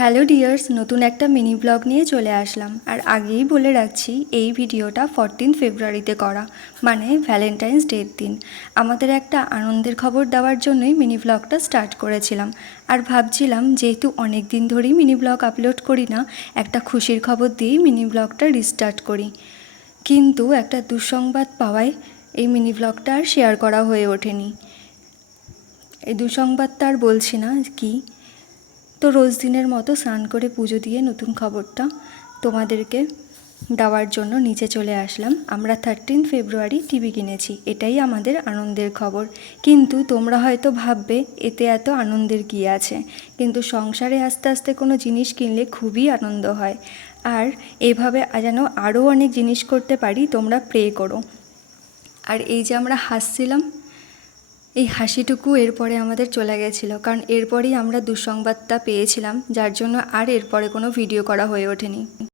Hello dears, নতুন একটা mini blog নিয়ে চলে আসলাম। আর আগেই বলে রাখছি, এই ভিডিওটা 14 ফেব্রুয়ারিতে করা, মানে ভ্যালেন্টাইন্স ডের দিন। আমাদের একটা আনন্দের খবর দেওয়ার জন্যই মিনি ব্লগটা স্টার্ট করেছিলাম। আর ভাবছিলাম যেহেতু অনেক দিন ধরেই মিনি ব্লগ আপলোড করি না, একটা খুশির খবর দিয়েই মিনি ব্লগটা রিস্টার্ট করি। কিন্তু একটা দুঃসংবাদ পাওয়ায় এই মিনি ব্লগটা আর শেয়ার করা হয়ে ওঠেনি। এই দুঃসংবাদটা আর বলছি না কি। তো রোজ দিনের মতো স্নান করে পুজো দিয়ে নতুন খবরটা তোমাদেরকে দেওয়ার জন্য নিচে চলে আসলাম। আমরা 13 ফেব্রুয়ারি টিভি কিনেছি, এটাই আমাদের আনন্দের খবর। কিন্তু তোমরা হয়তো ভাববে এতে এত আনন্দের কী আছে, কিন্তু সংসারে আস্তে আস্তে কোনো জিনিস কিনলে খুবই আনন্দ হয়। আর এভাবে যেন আরও অনেক জিনিস করতে পারি, তোমরা প্রে করো। আর এই যে আমরা হাসছিলাম, এই হাসিটুকু এরপরে আমাদের চলে গেছিলো, কারণ এরপরেই আমরা দুঃসংবাদটা পেয়েছিলাম, যার জন্য আর এরপরে কোনো ভিডিও করা হয়ে ওঠেনি।